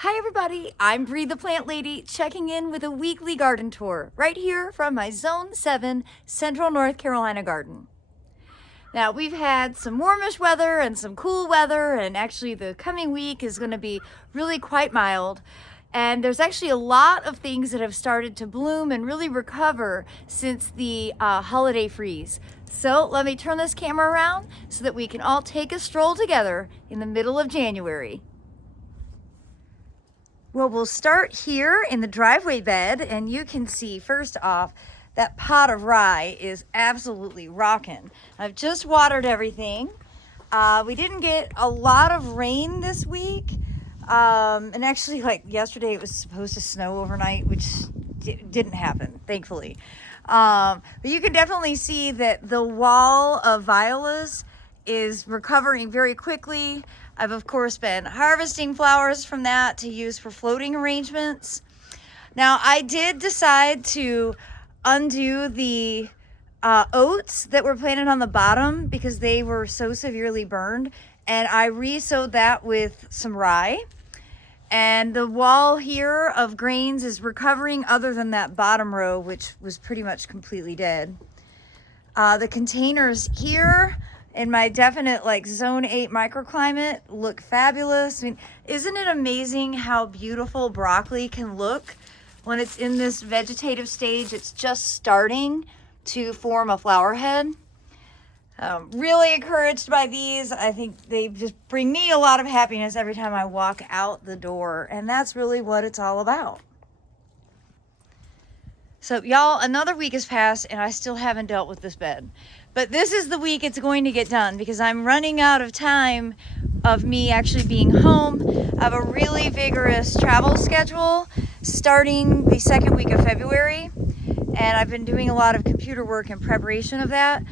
Hi everybody, I'm Bree the Plant Lady checking in with a weekly garden tour right here from my Zone 7 Central North Carolina garden. Now we've had some warmish weather and some cool weather, and actually the coming week is going to be really quite mild. And there's actually a lot of things that have started to bloom and really recover since the holiday freeze. So let me turn this camera around so that we can all take a stroll together in the middle of January. Well, we'll start here in the driveway bed, and you can see first off that pot of rye is absolutely rocking. I've just watered everything. We didn't get a lot of rain this week, and actually like yesterday it was supposed to snow overnight, which didn't happen, thankfully. But you can definitely see that the wall of violas is recovering very quickly. I've of course been harvesting flowers from that to use for floating arrangements. Now I did decide to undo the oats that were planted on the bottom because they were so severely burned, and I re-sowed that with some rye. And the wall here of grains is recovering other than that bottom row, which was pretty much completely dead. The containers here in my definite like zone 8 microclimate look fabulous. I mean, isn't it amazing how beautiful broccoli can look when it's in this vegetative stage? It's just starting to form a flower head. Really encouraged by these. I think they just bring me a lot of happiness every time I walk out the door, and that's really what it's all about. So y'all, another week has passed and I still haven't dealt with this bed. But this is the week it's going to get done because I'm running out of time of me actually being home. I have a really vigorous travel schedule starting the second week of February, and I've been doing a lot of computer work in preparation of that.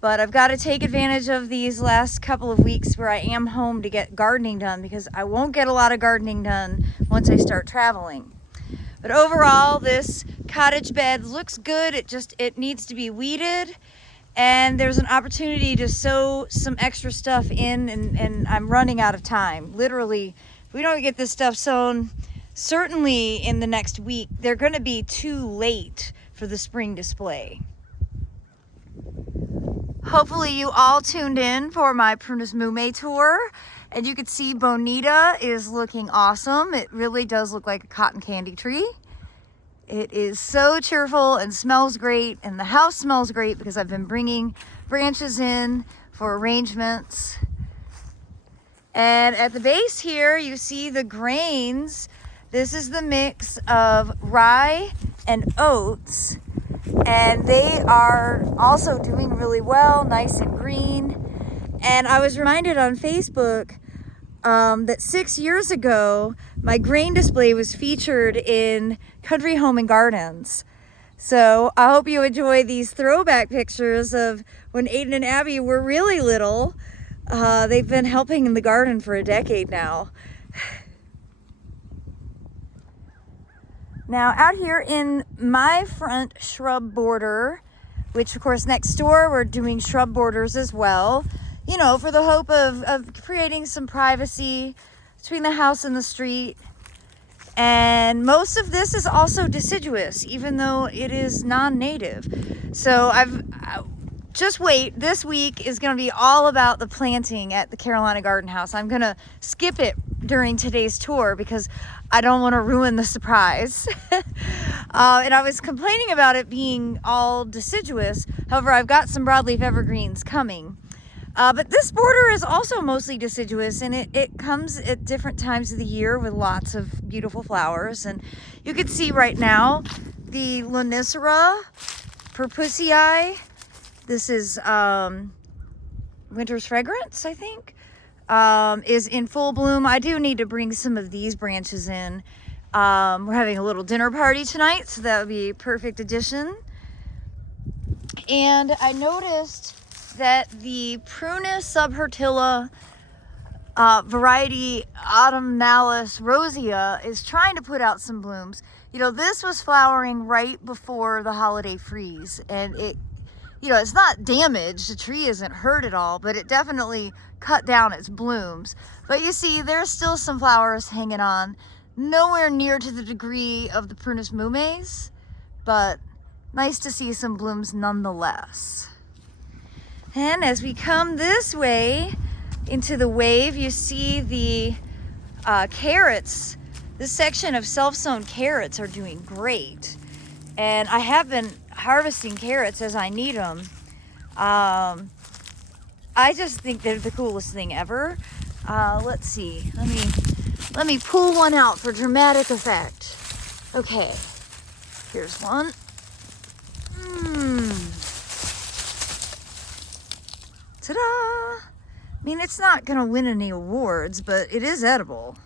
But I've got to take advantage of these last couple of weeks where I am home to get gardening done, because I won't get a lot of gardening done once I start traveling. But overall, this cottage bed looks good. It needs to be weeded, and there's an opportunity to sow some extra stuff in, and I'm running out of time. Literally, if we don't get this stuff sown, certainly in the next week, they're going to be too late for the spring display. Hopefully you all tuned in for my Prunus Mume tour, and you could see Bonita is looking awesome. It really does look like a cotton candy tree. It is so cheerful and smells great, and the house smells great because I've been bringing branches in for arrangements. And at the base here, you see the grains. This is the mix of rye and oats, and they are also doing really well, nice and green. And I was reminded on Facebook that 6 years ago, my grain display was featured in Country Home and Gardens. So I hope you enjoy these throwback pictures of when Aiden and Abby were really little. They've been helping in the garden for a decade now. Now out here in my front shrub border, which of course next door we're doing shrub borders as well, you know, for the hope of creating some privacy between the house and the street. And most of this is also deciduous, even though it is non-native. So just wait. This week is going to be all about the planting at the Carolina Garden House. I'm going to skip it during today's tour because I don't want to ruin the surprise. And I was complaining about it being all deciduous. However, I've got some broadleaf evergreens coming. But this border is also mostly deciduous, and it comes at different times of the year with lots of beautiful flowers. And you can see right now the Lonicera purpussii. This is Winter's Fragrance, I think, is in full bloom. I do need to bring some of these branches in. We're having a little dinner party tonight, so that would be a perfect addition. And I noticed that the Prunus subhirtilla variety autumnalis rosea is trying to put out some blooms. You know, this was flowering right before the holiday freeze, and it's not damaged. The tree isn't hurt at all, but it definitely cut down its blooms. But you see, there's still some flowers hanging on. Nowhere near to the degree of the Prunus mumes, but nice to see some blooms nonetheless. And as we come this way into the wave, you see the carrots. This section of self-sown carrots are doing great. And I have been harvesting carrots as I need them. I just think they're the coolest thing ever. Let's see. Let me pull one out for dramatic effect. Okay, here's one. Ta-da! I mean, it's not gonna win any awards, but it is edible.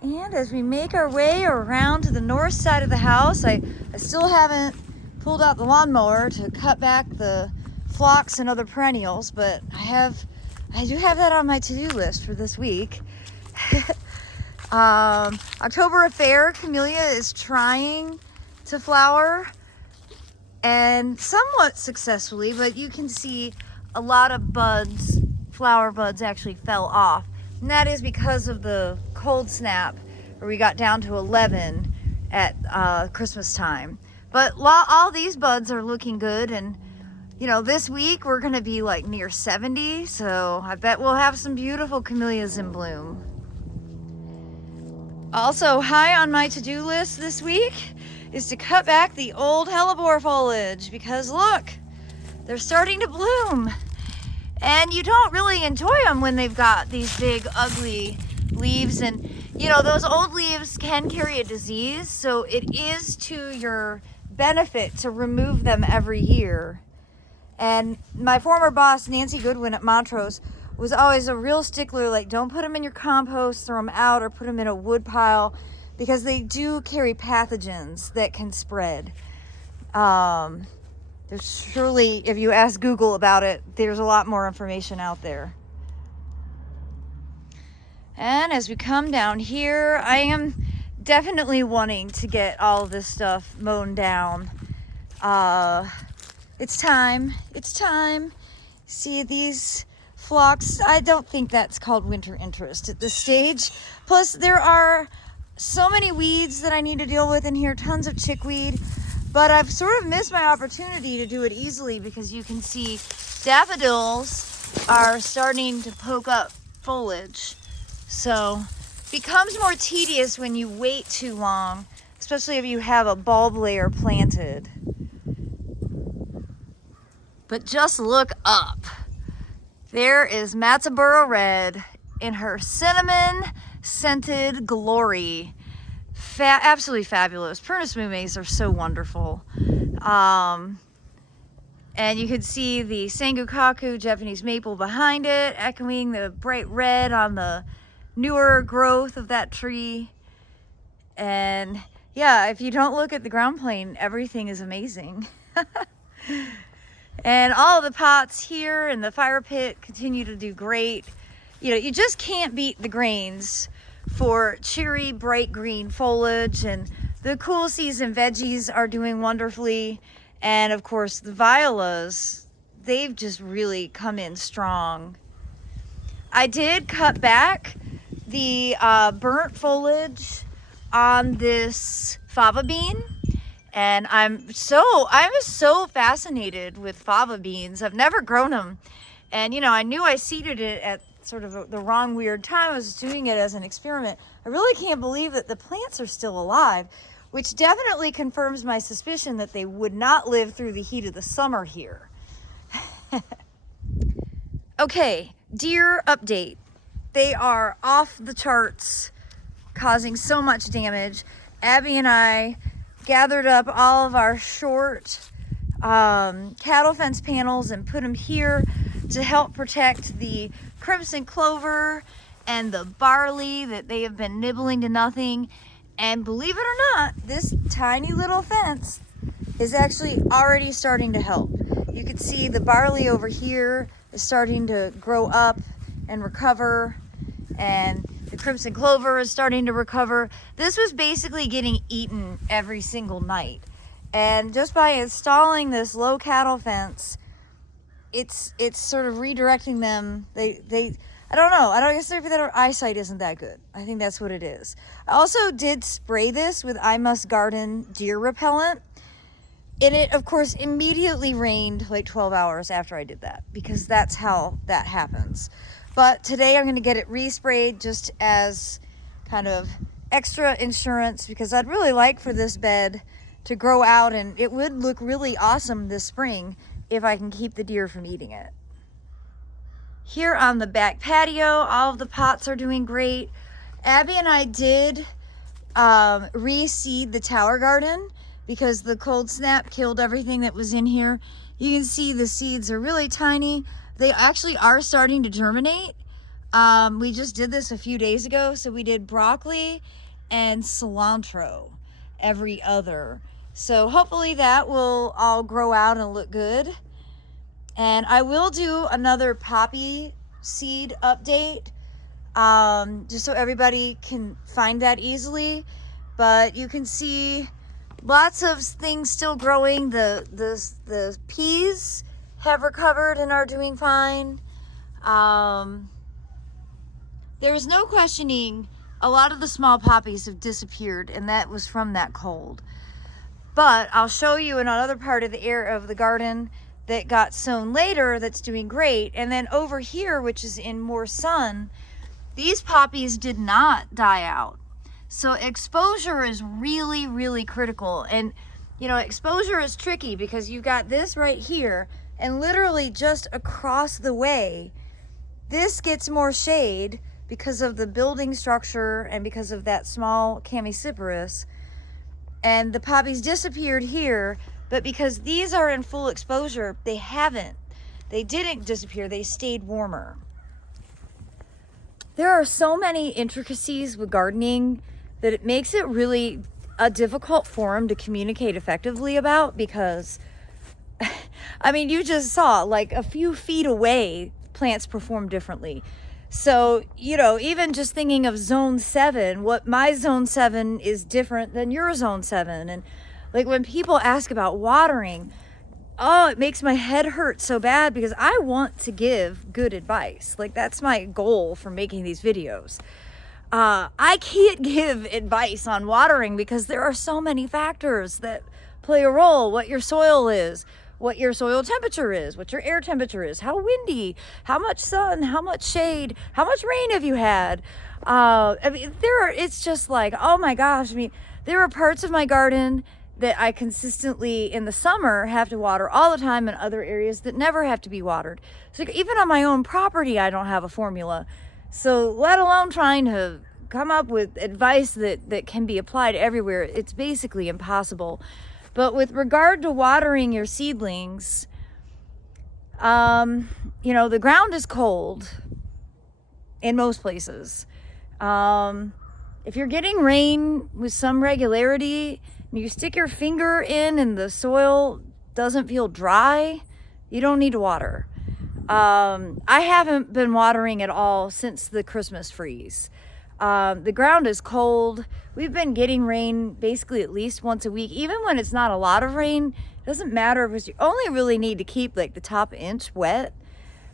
And as we make our way around to the north side of the house, I still haven't pulled out the lawnmower to cut back the phlox and other perennials, but I do have that on my to-do list for this week. October Affair Camellia is trying to flower, and somewhat successfully, but you can see a lot of buds, flower buds actually fell off. And that is because of the cold snap where we got down to 11 at Christmas time. But all these buds are looking good, and you know, this week we're gonna be like near 70, so I bet we'll have some beautiful camellias in bloom. Also high on my to-do list this week is to cut back the old hellebore foliage, because look, they're starting to bloom. And you don't really enjoy them when they've got these big ugly leaves, and you know, those old leaves can carry a disease, so it is to your benefit to remove them every year. And my former boss, Nancy Goodwin at Montrose, was always a real stickler, like, don't put them in your compost, throw them out, or put them in a wood pile, because they do carry pathogens that can spread. There's surely, if you ask Google about it, there's a lot more information out there. And as we come down here, I am definitely wanting to get all of this stuff mown down. It's time. See these phlox? I don't think that's called winter interest at this stage. Plus, there are so many weeds that I need to deal with in here, tons of chickweed. But I've sort of missed my opportunity to do it easily, because you can see daffodils are starting to poke up foliage. So it becomes more tedious when you wait too long, especially if you have a bulb layer planted. But just look up. There is Matsuboro Red in her cinnamon scented glory. Absolutely fabulous. Prunus mumes are so wonderful. And you can see the Sangukaku Japanese maple behind it, echoing the bright red on the newer growth of that tree. And yeah, if you don't look at the ground plane, everything is amazing. And all of the pots here in the fire pit continue to do great. You know, you just can't beat the grains for cheery, bright green foliage, and the cool season veggies are doing wonderfully. And of course, the violas, they've just really come in strong. I did cut back the burnt foliage on this fava bean, and I'm so fascinated with fava beans. I've never grown them, and you know, I knew I seeded it at sort of the wrong weird time. I was doing it as an experiment. I really can't believe that the plants are still alive, which definitely confirms my suspicion that they would not live through the heat of the summer here. Okay, deer update. They are off the charts, causing so much damage. Abby and I gathered up all of our short cattle fence panels and put them here to help protect the crimson clover and the barley that they have been nibbling to nothing. And believe it or not, this tiny little fence is actually already starting to help. You can see the barley over here is starting to grow up and recover, and the crimson clover is starting to recover. This was basically getting eaten every single night. And just by installing this low cattle fence, it's sort of redirecting them. I don't know. I guess maybe their eyesight isn't that good. I think that's what it is. I also did spray this with I Must Garden deer repellent. And it, of course, immediately rained like 12 hours after I did that, because that's how that happens. But today I'm going to get it resprayed just as kind of extra insurance, because I'd really like for this bed to grow out, and it would look really awesome this spring if I can keep the deer from eating it. Here on the back patio, all of the pots are doing great. Abby and I did reseed the tower garden because the cold snap killed everything that was in here. You can see the seeds are really tiny. They actually are starting to germinate. We just did this a few days ago. So we did broccoli and cilantro every other. So hopefully that will all grow out and look good. And I will do another poppy seed update, just so everybody can find that easily. But you can see lots of things still growing. The peas have recovered and are doing fine. There's no questioning, a lot of the small poppies have disappeared, and that was from that cold. But I'll show you another part of the garden that got sown later that's doing great. And then over here, which is in more sun, these poppies did not die out. So exposure is really, really critical. And you know, exposure is tricky because you've got this right here, and literally just across the way, this gets more shade because of the building structure and because of that small Camiciferous. And the poppies disappeared here, but because these are in full exposure, they haven't. They didn't disappear, they stayed warmer. There are so many intricacies with gardening that it makes it really a difficult forum to communicate effectively about, because, I mean, you just saw, like, a few feet away, plants perform differently. So, you know, even just thinking of zone 7, what my zone 7 is different than your zone 7. And like when people ask about watering, oh, it makes my head hurt so bad, because I want to give good advice. Like, that's my goal for making these videos. I can't give advice on watering because there are so many factors that play a role. What your soil is, what your soil temperature is, what your air temperature is, how windy, how much sun, how much shade, how much rain have you had. I mean, it's just like, oh my gosh. I mean, there are parts of my garden that I consistently in the summer have to water all the time, and other areas that never have to be watered. So even on my own property, I don't have a formula. So let alone trying to come up with advice that can be applied everywhere. It's basically impossible. But with regard to watering your seedlings, you know, the ground is cold in most places. If you're getting rain with some regularity, and you stick your finger in and the soil doesn't feel dry, you don't need to water. I haven't been watering at all since the Christmas freeze. The ground is cold. We've been getting rain basically at least once a week. Even when it's not a lot of rain, it doesn't matter, because you only really need to keep like the top inch wet.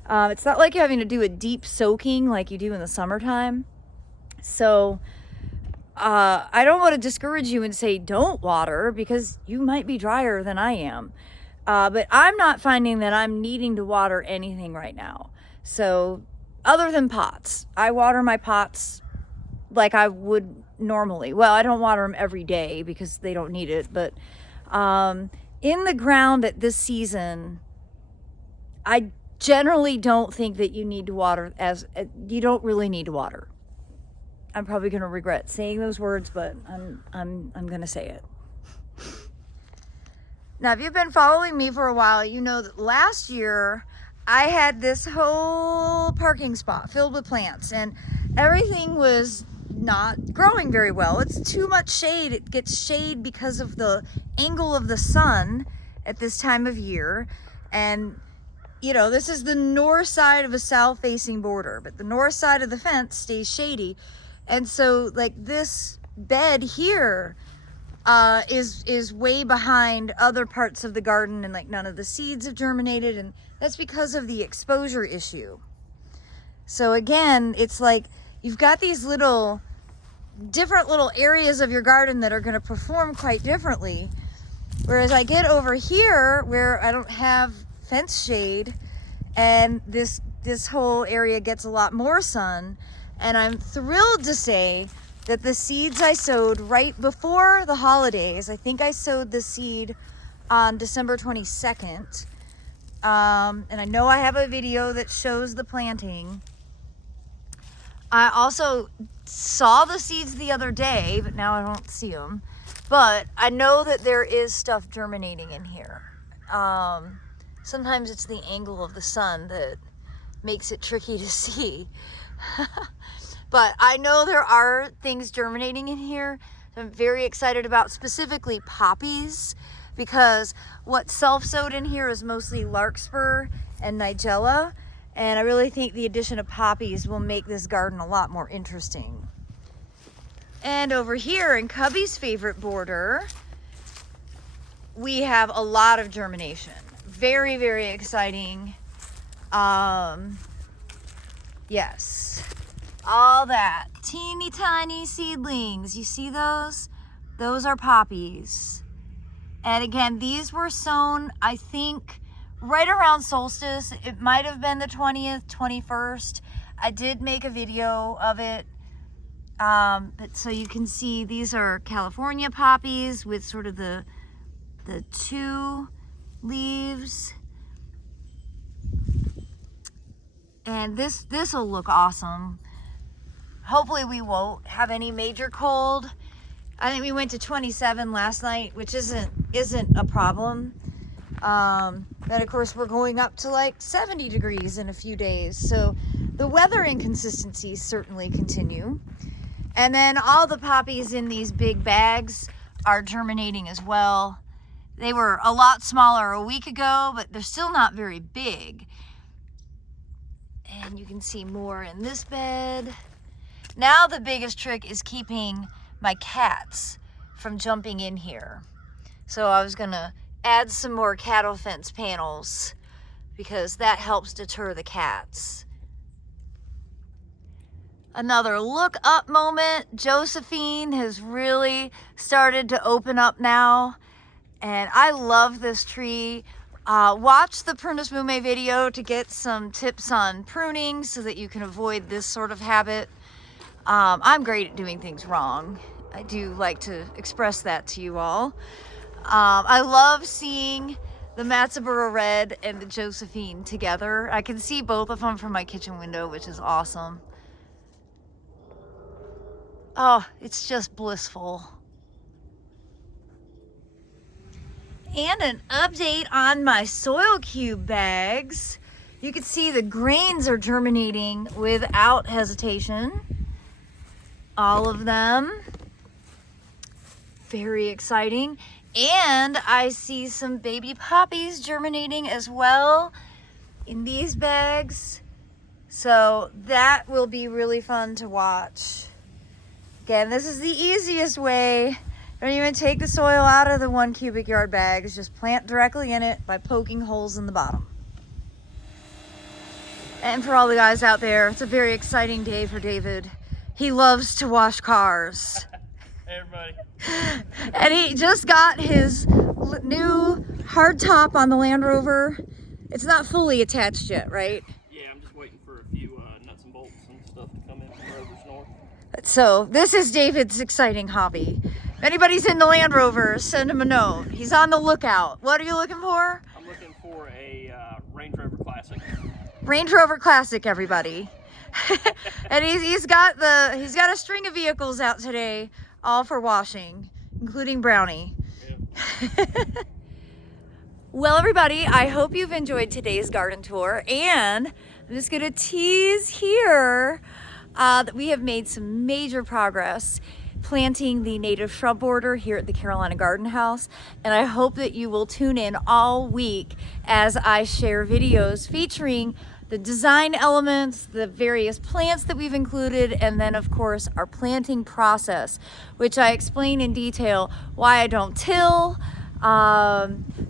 It's not like you're having to do a deep soaking like you do in the summertime. So I don't want to discourage you and say don't water, because you might be drier than I am. But I'm not finding that I'm needing to water anything right now. So other than pots, I water my pots like I would normally. Well, I don't water them every day because they don't need it. But in the ground at this season, I generally don't think that you need to water you don't really need to water. I'm probably going to regret saying those words, but I'm going to say it. Now, if you've been following me for a while, you know that last year I had this whole parking spot filled with plants, and everything was not growing very well. It's too much shade. It gets shade because of the angle of the sun at this time of year. And, you know, this is the north side of a south-facing border, but the north side of the fence stays shady. And so, like, this bed here, is way behind other parts of the garden, and like none of the seeds have germinated, and that's because of the exposure issue. So again, it's like you've got these different little areas of your garden that are going to perform quite differently. Whereas I get over here where I don't have fence shade, and this whole area gets a lot more sun, and I'm thrilled to say that the seeds I sowed right before the holidays, I think I sowed the seed on December 22nd. And I know I have a video that shows the planting. I also saw the seeds the other day, but now I don't see them. But I know that there is stuff germinating in here. Sometimes it's the angle of the sun that makes it tricky to see. But I know there are things germinating in here that I'm very excited about, specifically poppies, because what self-sowed in here is mostly larkspur and nigella, and I really think the addition of poppies will make this garden a lot more interesting. And over here in Cubby's favorite border, we have a lot of germination. Very, very exciting. Yes. All that. Teeny tiny seedlings. You see those? Those are poppies. And again, these were sown, I think, right around solstice. It might have been the 20th, 21st. I did make a video of it. But so you can see these are California poppies with sort of the two leaves. And this will look awesome. Hopefully we won't have any major cold. I think we went to 27 last night, which isn't a problem. But of course we're going up to like 70 degrees in a few days. So the weather inconsistencies certainly continue. And then all the poppies in these big bags are germinating as well. They were a lot smaller a week ago, but they're still not very big. And you can see more in this bed. Now the biggest trick is keeping my cats from jumping in here. So I was gonna add some more cattle fence panels because that helps deter the cats. Another look up moment. Josephine has really started to open up now, and I love this tree. Watch the Prunus Mume video to get some tips on pruning so that you can avoid this sort of habit. I'm great at doing things wrong. I do like to express that to you all. I love seeing the Matsuboro Red and the Josephine together. I can see both of them from my kitchen window, which is awesome. Oh, it's just blissful. And an update on my soil cube bags. You can see the grains are germinating without hesitation. All of them. Very exciting. And I see some baby poppies germinating as well in these bags. So that will be really fun to watch. Again, this is the easiest way. Don't even take the soil out of the 1 cubic yard bags. Just plant directly in it by poking holes in the bottom. And for all the guys out there, it's a very exciting day for David. He loves to wash cars. Hey everybody. And he just got his new hard top on the Land Rover. It's not fully attached yet, right? Yeah, I'm just waiting for a few nuts and bolts and stuff to come in from Rover's North. So this is David's exciting hobby. If anybody's in the Land Rover, send him a note. He's on the lookout. What are you looking for? I'm looking for a Range Rover Classic. Range Rover Classic, everybody. And he's got a string of vehicles out today, all for washing, including Brownie. Yeah. Well, everybody, I hope you've enjoyed today's garden tour, and I'm just gonna tease here that we have made some major progress planting the native shrub border here at the Carolina Garden House, and I hope that you will tune in all week as I share videos featuring the design elements, the various plants that we've included, and then of course our planting process, which I explain in detail why I don't till,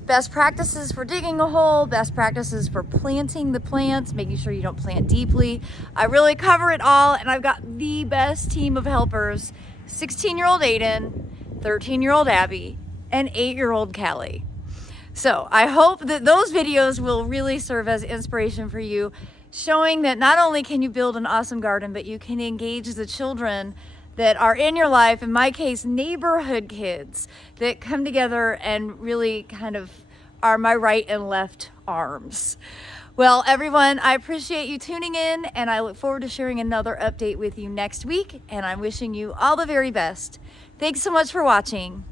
best practices for digging a hole, best practices for planting the plants, making sure you don't plant deeply. I really cover it all, and I've got the best team of helpers, 16-year-old Aiden, 13-year-old Abby, and 8-year-old Callie. So I hope that those videos will really serve as inspiration for you, showing that not only can you build an awesome garden, but you can engage the children that are in your life, in my case, neighborhood kids that come together and really kind of are my right and left arms. Well, everyone, I appreciate you tuning in, and I look forward to sharing another update with you next week, and I'm wishing you all the very best. Thanks so much for watching.